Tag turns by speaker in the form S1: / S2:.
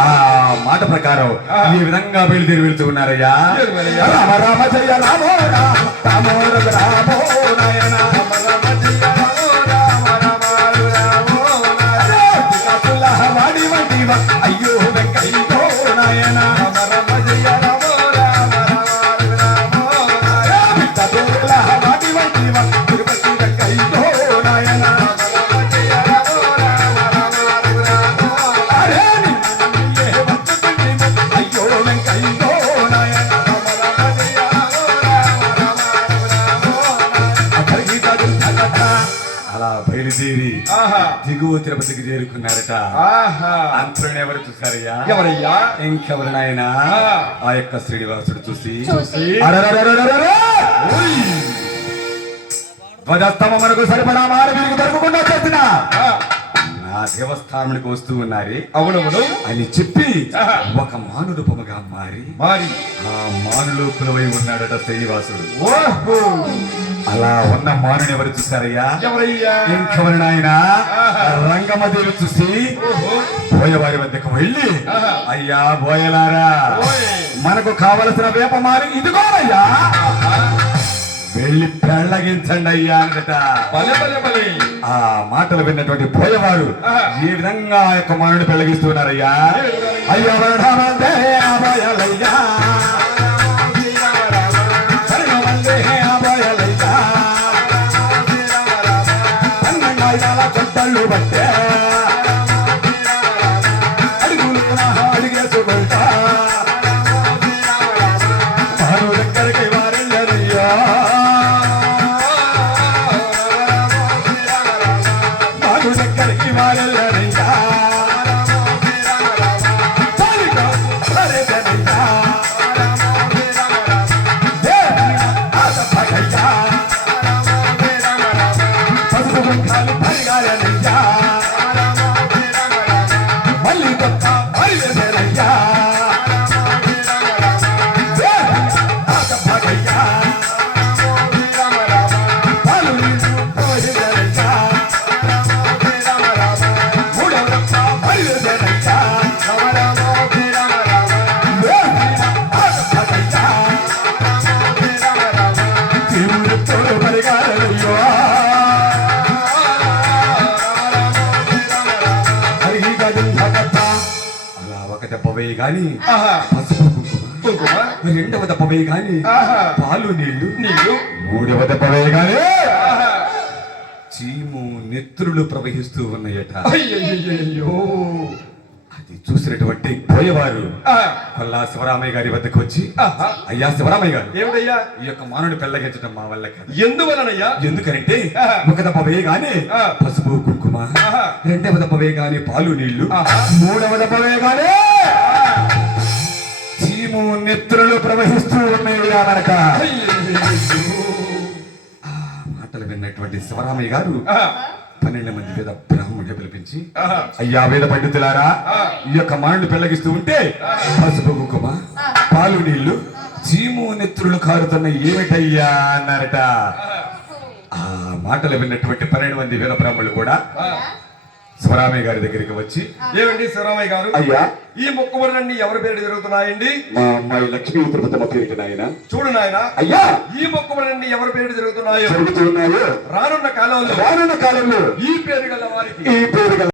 S1: ఆ మాట ప్రకారం ఈ విధంగా బయలుదేరి వెళ్తూ ఉన్నారయ్యా. రామ రామ జయ రామో రామ రామో రామో నాయనా అయ్యో వెంకయ్యో నాయనా. అలా బయలుదేరి దిగువ తిరుపతికి చేరుకున్నారట. అంతరుని ఎవరు చూసారయ్యా?
S2: ఎవరయ్యా?
S1: ఇంకెవరినైనా
S2: ఆ.
S1: యొక్క శ్రీనివాసుడు చూసి మనకు సరిపడా మారు మీకు దొరకకుండా
S2: చేస్తున్నా
S1: నా దేవస్థానానికి వస్తూ ఉన్నారే.
S2: అవునవును
S1: అని చెప్పి ఒక మాను రూపముగా మారి
S2: మారి.
S1: ఆ మానులో కులవై ఉన్నాడట శ్రీనివాసుడు.
S2: ఓహో.
S1: అలా ఉన్న మానుని ఎవరు చూసారయ్యా
S2: ఎవరయ్యా
S1: ఇంకెవరు నాయన. రంగమదేవి చూసి
S2: ఓహో
S1: బోయవారి వద్దకు వెళ్ళి. అయ్యా బోయలారా. మనకు కావలసిన వేపమారి ఇదిగోనయ్యా
S2: ఆహా.
S1: వెళ్ళి పెళ్ళగించండి అయ్యా అనట ఆ మాటలు విన్నటువంటి
S2: ఆహా.
S1: ఏ విధంగా ఆ యొక్క మానుని పెళ్ళగిస్తున్నారయ్యా అయ్యా ಕಥಾ అలా ఒక దెబ్బ వేయి గాని. పసుపు కుంకుమ రెండవ దెబ్బ వేయి గాని. పాలు నీళ్ళు
S2: నీళ్ళు
S1: మూడవ దెబ్బ వేయి గాని. చీము నెత్రులు ప్రవహిస్తూ ఉన్నాయట
S2: అయ్యయ్యయ్యో.
S1: అది చూసినటువంటి పోయేవారు. కొల్లా శివరామయ్య గారి వద్దకు వచ్చి. అయ్యా శివరామయ్య గారు
S2: ఏమిటయ్యా
S1: ఈ యొక్క మానవుని పెళ్ళగించడం మా వల్ల
S2: ఎందువలనయ్యా
S1: ఎందుకంటే. ఒక దెబ్బ వేయగానే. పసుపు కుంకుమ. రెండవ దెబ్బ వేయగానే పాలు
S2: నీళ్ళు.
S1: మూడవ దెబ్బ వేయగానే చీము నెత్రులు ప్రవహిస్తూ ఉన్నాయి అనక మాటలు విన్నటువంటి శివరామయ్య గారు. పన్నెండు మంది వేద బ్రాహ్మణుడు పిలిపించి. అయ్యా వేద పండితులారా. ఈ యొక్క మానుడు పెళ్ళగిస్తూ ఉంటే పసుపు కుంకుమ పాలు నీళ్ళు చీము నెత్రులు కారుతున్న ఏమిటయ్యా అన్నారట ఆ మాటలు విన్నటువంటి పన్నెండు మంది వేద బ్రాహ్మణులు కూడా. శివరామయ్య గారి దగ్గరికి వచ్చి
S2: ఏమండి శివరామయ్య గారు?
S1: అయ్యా.
S2: ఈ మొక్కుబడులన్నీ ఎవరి పేరు జరుగుతున్నాయండి?
S1: మా అమ్మాయి లక్ష్మీ తిరుపతమ్మ పేరిట నాయన.
S2: చూడు నాయన
S1: అయ్యా.
S2: ఈ మొక్కుబడులన్నీ ఎవరి పేరు జరుగుతున్నాయో?
S1: జరుగుతున్నాయో?
S2: రానున్న కాలంలో
S1: రానున్న కాలంలో
S2: ఈ పేరు గల వారికి.
S1: ఈ పేరు గల